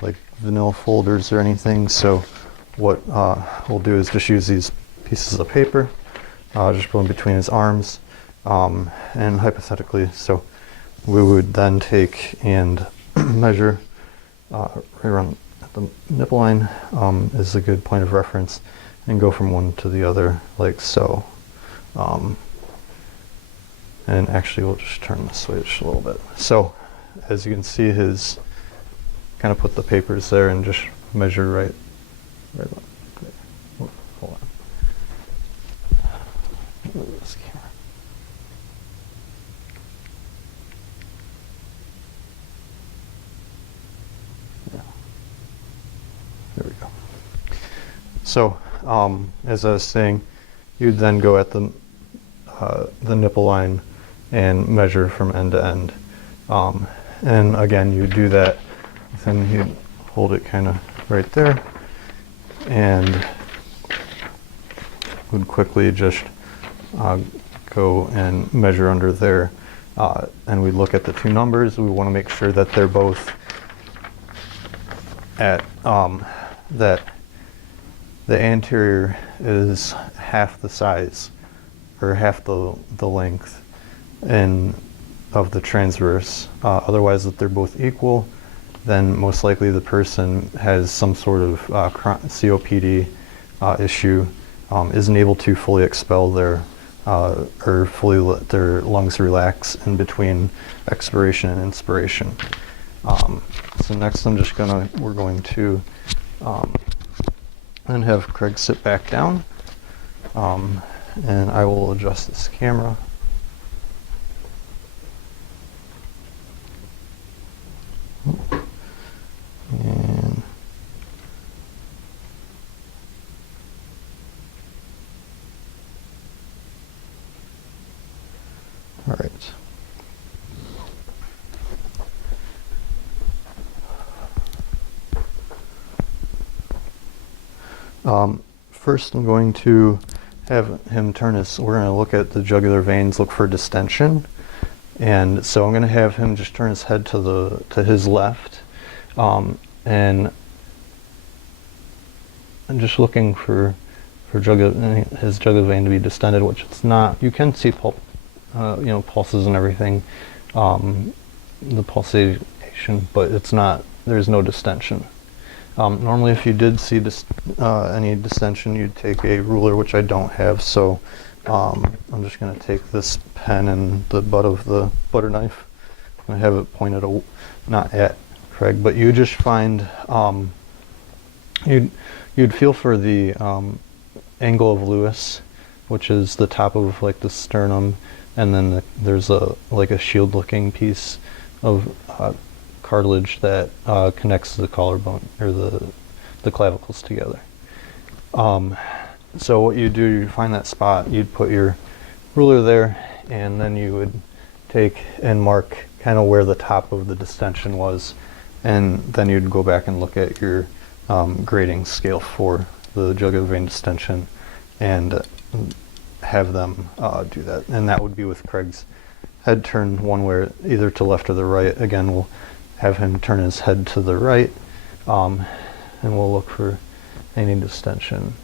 like vanilla folders or anything, so what we'll do is just use these pieces of paper, just put them between his arms, and hypothetically, so we would then take and measure right around at the nipple line is a good point of reference, and go from one to the other like so. And actually we'll just turn the switch a little bit. So as you can see, his kind of put the papers there and just measure right there. Oh, hold on. Move this camera. Yeah. There we go. So as I was saying, you'd then go at the nipple line and measure from end to end. And again, you do that, then you hold it kind of right there, and would quickly just go and measure under there. And we look at the two numbers. We want to make sure that they're both at, that the anterior is half the size, or half the length of the transverse. Otherwise, if they're both equal, then most likely the person has some sort of COPD issue, isn't able to fully expel their, or fully let their lungs relax in between expiration and inspiration. So next we're going to then have Craig sit back down, and I will adjust this camera. And all right. First I'm going to have him we're going to look at the jugular veins, look for distension. And so I'm going to have him just turn his head to his left, and I'm just looking for his jugular vein to be distended, which it's not. You can see pulses and everything, the pulsation, but it's not. There's no distension. Normally, if you did see any distension, you'd take a ruler, which I don't have, so I'm just going to take this pen and the butt of the butter knife and have it pointed not at Craig, but you just find you'd feel for the angle of Lewis, which is the top of like the sternum, and then there's like a shield-looking piece of cartilage that connects the collarbone or the clavicles together. So what you do, you find that spot, you'd put your ruler there, and then you would take and mark kind of where the top of the distension was, and then you'd go back and look at your grading scale for the jugular vein distension and have them do that. And that would be with Craig's head turned one way, either to left or the right. Again, we'll have him turn his head to the right, and we'll look for any distension.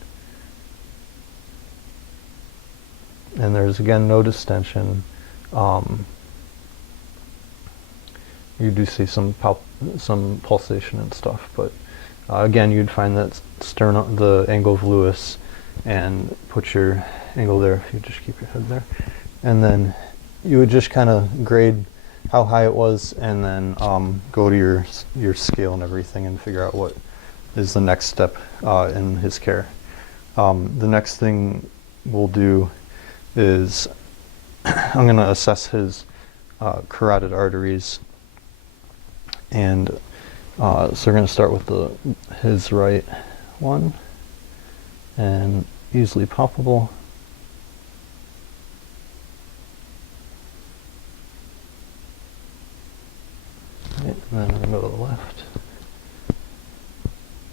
And there's again no distension. You do see some pulsation and stuff, but again, you'd find that sternum, the angle of Lewis, and put your angle there if you just keep your head there. And then you would just kind of grade how high it was, and then go to your scale and everything and figure out what is the next step in his care. The next thing we'll do is I'm going to assess his carotid arteries, and so we're going to start with his right one, and easily palpable. Right, and then I'm going to go to the left.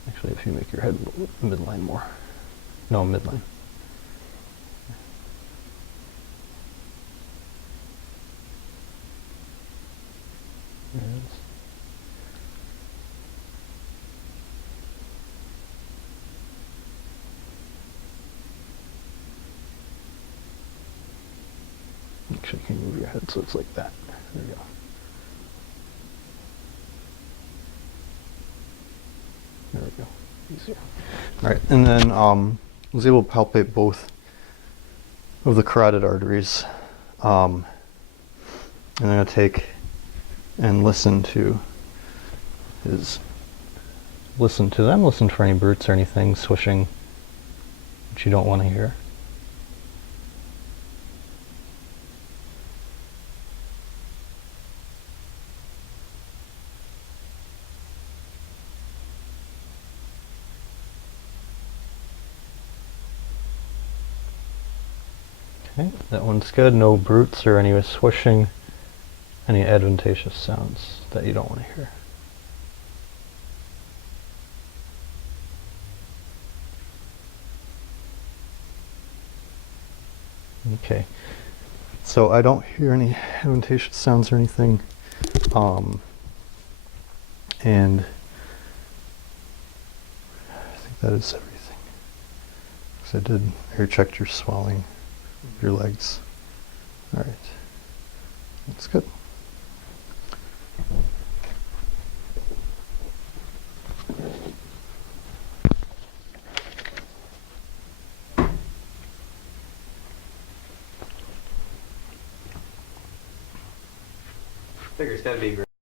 Actually, if you make your head midline more. No, midline. There it is. Actually, can you move your head so it's like that? There you go. There we go. Easier. All right, and then I was able to palpate both of the carotid arteries. And I'm going to take and listen to them, listen for any brutes or anything swishing that you don't want to hear. Okay, that one's good. No brutes or any swishing, any adventitious sounds that you don't want to hear. Okay, so I don't hear any adventitious sounds or anything, and I think that is everything. Because I did air check your swelling of your legs. All right, that's good. Figure it's gotta be great.